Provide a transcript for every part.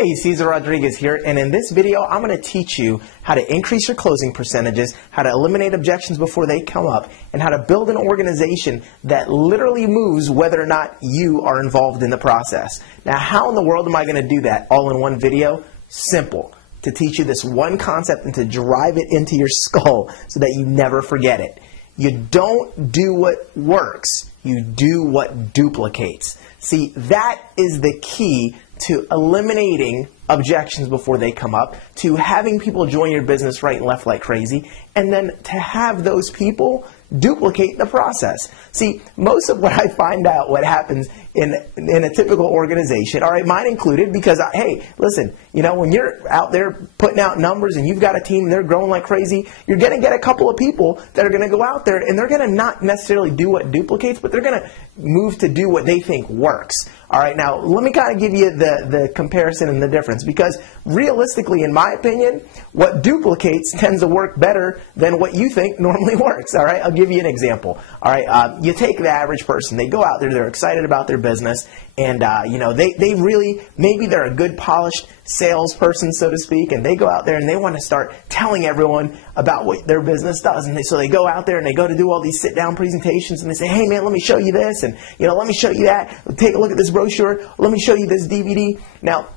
Hey, Cesar Rodriguez here, and in this video I'm going to teach you how to increase your closing percentages, how to eliminate objections before they come up, and how to build an organization that literally moves whether or not you are involved in the process. Now, how in the world am I going to do that all in one video? Simple. To teach you this one concept and to drive it into your skull so that you never forget it. You don't do what works, you do what duplicates. See, that is the key to eliminating objections before they come up, to having people join your business right and left like crazy, and then to have those people duplicate the process. See, most of what I find out what happens in a typical organization, all right, mine included, because, hey, listen, you know, when you're out there putting out numbers and you've got a team and they're growing like crazy, you're going to get a couple of people that are going to go out there and they're going to not necessarily do what duplicates, but they're going to move to do what they think works. All right, now let me kind of give you the comparison and the difference, because realistically, in my opinion, what duplicates tends to work better than what you think normally works. All right, I'll give you an example. All right, you take the average person, they go out there, they're excited about their business, and you know, they really, maybe they're a good polished salesperson, so to speak, and they go out there and they want to start telling everyone about what their business does. And so they go out there and they go to do all these sit-down presentations and they say, hey man, let me show you this, and you know, let me show you that, take a look at this brochure, let me show you this DVD. Now,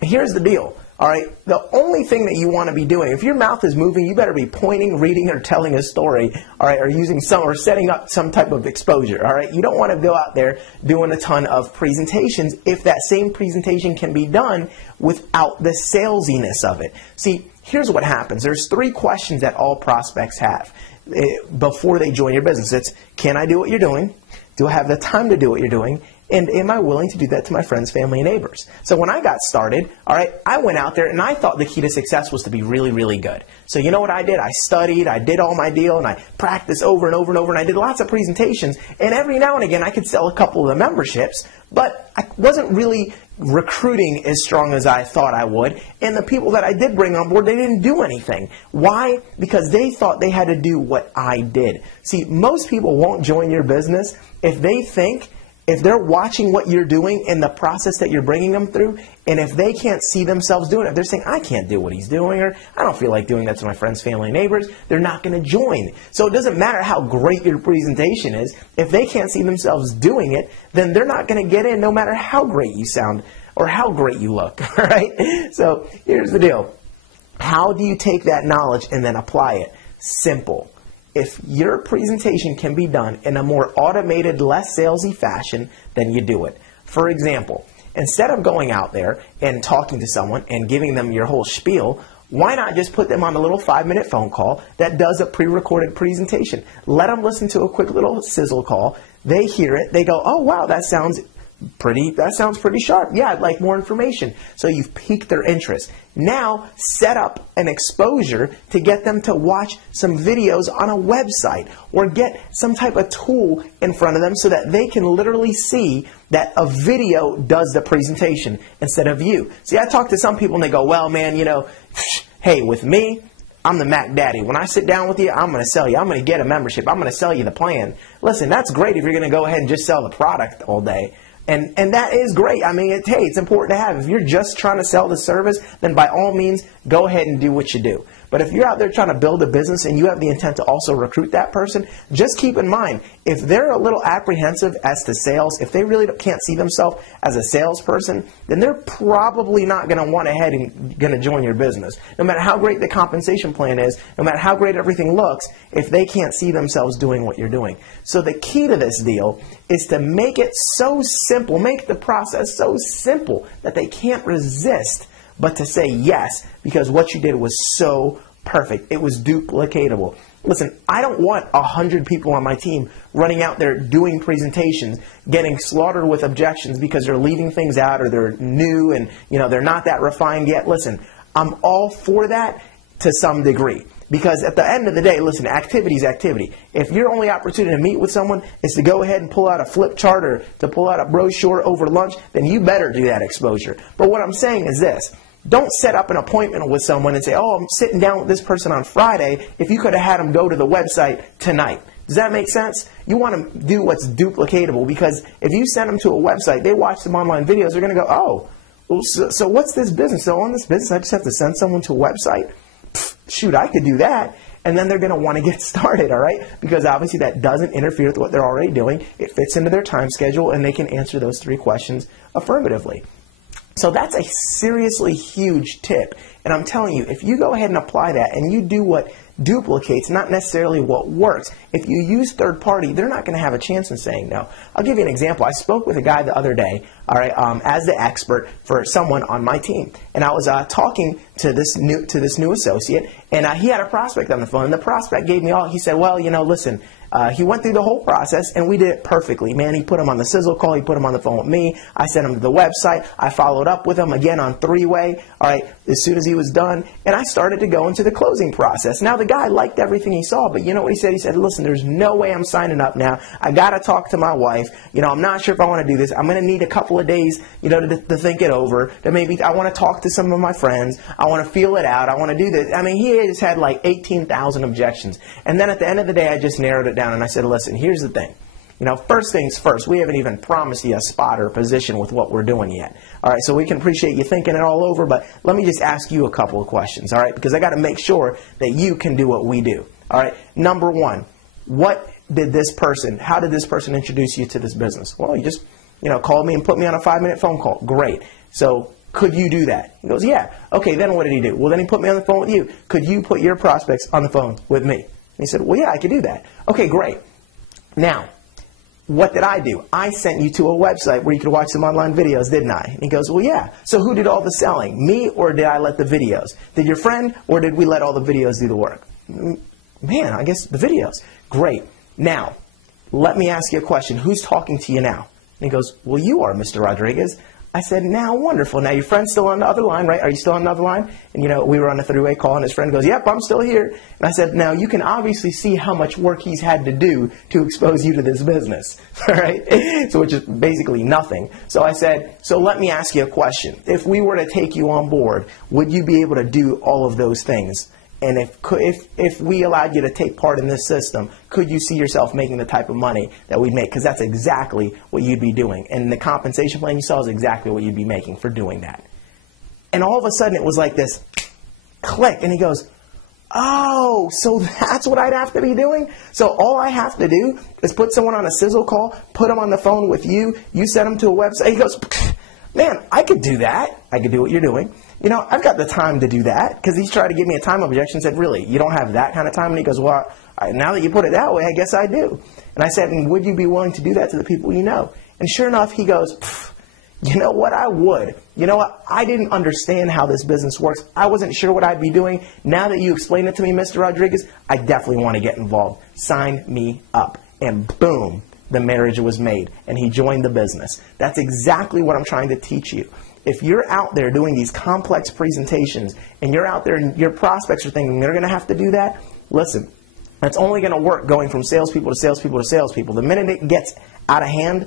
here's the deal. All right, the only thing that you want to be doing, if your mouth is moving, you better be pointing, reading, or telling a story, all right, or using some, or setting up some type of exposure, all right? You don't want to go out there doing a ton of presentations if that same presentation can be done without the salesiness of it. See, here's what happens. There's 3 questions that all prospects have before they join your business. It's, can I do what you're doing? Do I have the time to do what you're doing? And am I willing to do that to my friends, family, and neighbors? So when I got started, all right, I went out there and I thought the key to success was to be really, really good. So you know what I did? I studied, I did all my deal, and I practiced over and over and over, and I did lots of presentations. And every now and again, I could sell a couple of the memberships, but I wasn't really recruiting as strong as I thought I would. And the people that I did bring on board, they didn't do anything. Why? Because they thought they had to do what I did. See, most people won't join your business if they think, if they're watching what you're doing and the process that you're bringing them through, and if they can't see themselves doing it, if they're saying, I can't do what he's doing, or I don't feel like doing that to my friends, family, and neighbors, they're not going to join. So it doesn't matter how great your presentation is. If they can't see themselves doing it, then they're not going to get in no matter how great you sound or how great you look, all right? So here's the deal. How do you take that knowledge and then apply it? Simple. If your presentation can be done in a more automated, less salesy fashion, then you do it. For example, instead of going out there and talking to someone and giving them your whole spiel, why not just put them on a little 5-minute phone call that does a pre-recorded presentation? Let them listen to a quick little sizzle call. They hear it. They go, oh, wow, that sounds pretty sharp. Yeah, I'd like more information. So you've piqued their interest. Now set up an exposure to get them to watch some videos on a website, or get some type of tool in front of them so that they can literally see that a video does the presentation instead of you. See, I talk to some people and they go, well, man, you know, hey, with me, I'm the Mac Daddy. When I sit down with you, I'm going to sell you. I'm going to get a membership. I'm going to sell you the plan. Listen, that's great if you're going to go ahead and just sell the product all day. And that is great. I mean, hey, it's important to have. If you're just trying to sell the service, then by all means, go ahead and do what you do. But if you're out there trying to build a business and you have the intent to also recruit that person, just keep in mind, if they're a little apprehensive as to sales, if they really can't see themselves as a salesperson, then they're probably not going to want ahead and going to join your business. No matter how great the compensation plan is, no matter how great everything looks, if they can't see themselves doing what you're doing. So the key to this deal is to make it so simple, make the process so simple that they can't resist but to say yes, because what you did was so perfect. It was duplicatable. Listen, I don't want 100 people on my team running out there doing presentations, getting slaughtered with objections because they're leaving things out or they're new and you know they're not that refined yet. Listen, I'm all for that to some degree. Because at the end of the day, listen, activity is activity. If your only opportunity to meet with someone is to go ahead and pull out a flip chart or to pull out a brochure over lunch, then you better do that exposure. But what I'm saying is this. Don't set up an appointment with someone and say, oh, I'm sitting down with this person on Friday. If you could have had them go to the website tonight. Does that make sense? You want to do what's duplicatable, because if you send them to a website, they watch some online videos, they're going to go, oh, Well, so what's this business? So on this business, I just have to send someone to a website? Shoot, I could do that. And then they're going to want to get started, all right? Because obviously that doesn't interfere with what they're already doing. It fits into their time schedule, and they can answer those 3 questions affirmatively. So that's a seriously huge tip. And I'm telling you, if you go ahead and apply that and you do what duplicates, not necessarily what works, if you use third party, they're not going to have a chance in saying no. I'll give you an example. I spoke with a guy the other day, all right, as the expert for someone on my team. And I was talking to this new associate, and he had a prospect on the phone. And the prospect gave me all, he said, well, you know, listen, he went through the whole process, and we did it perfectly. Man, he put him on the sizzle call. He put him on the phone with me. I sent him to the website. I followed up with him again on 3-way, all right, as soon as he was done. And I started to go into the closing process. Now, the guy liked everything he saw, but you know what he said? He said, listen, there's no way I'm signing up now. I got to talk to my wife. You know, I'm not sure if I want to do this. I'm going to need a couple of days, you know, to think it over. To maybe I want to talk to some of my friends. I want to feel it out. I want to do this. I mean, he just had like 18,000 objections. And then at the end of the day, I just narrowed it down and I said, listen, here's the thing. You know, first things first, we haven't even promised you a spot or a position with what we're doing yet. All right, so we can appreciate you thinking it all over, but let me just ask you a couple of questions, all right, because I got to make sure that you can do what we do. All right, number one, how did this person introduce you to this business? Well, he just, you know, called me and put me on a 5-minute phone call. Great. So could you do that? He goes, yeah. Okay, then what did he do? Well, then he put me on the phone with you. Could you put your prospects on the phone with me? And he said, well, yeah, I could do that. Okay, great. Now, what did I do? I sent you to a website where you could watch some online videos, didn't I? And he goes, well, yeah. So who did all the selling? Me, or did I let the videos? Did your friend, or did we let all the videos do the work? Man, I guess the videos. Great. Now, let me ask you a question. Who's talking to you now? And he goes, well, you are, Mr. Rodriguez. I said, now, wonderful. Now, your friend's still on the other line, right? Are you still on the other line? And, you know, we were on a 3-way call, and his friend goes, yep, I'm still here. And I said, now, you can obviously see how much work he's had to do to expose you to this business, all right? So, which is basically nothing. So I said, so let me ask you a question. If we were to take you on board, would you be able to do all of those things? And if we allowed you to take part in this system, could you see yourself making the type of money that we'd make? Because that's exactly what you'd be doing. And the compensation plan you saw is exactly what you'd be making for doing that. And all of a sudden, it was like this click. And he goes, oh, so that's what I'd have to be doing? So all I have to do is put someone on a sizzle call, put them on the phone with you, you send them to a website. He goes, man, I could do that. I could do what you're doing. You know, I've got the time to do that, because he's tried to give me a time objection, said, really, you don't have that kind of time? And he goes, well, now that you put it that way, I guess I do. And I said, and would you be willing to do that to the people you know? And sure enough, he goes, you know what, I would. You know what, I didn't understand how this business works. I wasn't sure what I'd be doing. Now that you explained it to me, Mr. Rodriguez, I definitely want to get involved. Sign me up. And boom, the marriage was made, and he joined the business. That's exactly what I'm trying to teach you. If you're out there doing these complex presentations and you're out there and your prospects are thinking they're going to have to do that, listen, that's only going to work going from salespeople to salespeople to salespeople. The minute it gets out of hand,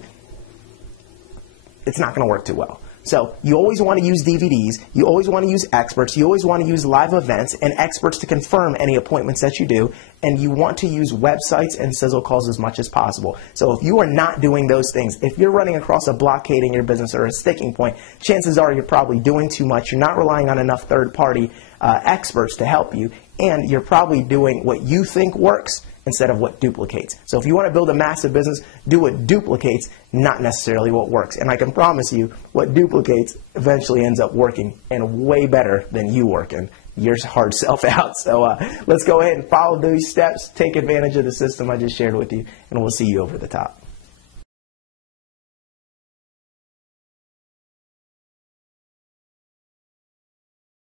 it's not going to work too well. So you always want to use DVDs, you always want to use experts, you always want to use live events and experts to confirm any appointments that you do, and you want to use websites and sizzle calls as much as possible. So if you are not doing those things, if you're running across a blockade in your business or a sticking point, chances are you're probably doing too much, you're not relying on enough third-party experts to help you, and you're probably doing what you think works instead of what duplicates. So if you want to build a massive business, do what duplicates, not necessarily what works. And I can promise you, what duplicates eventually ends up working, and way better than you working your hard self out. So let's go ahead and follow these steps, take advantage of the system I just shared with you, and we'll see you over the top.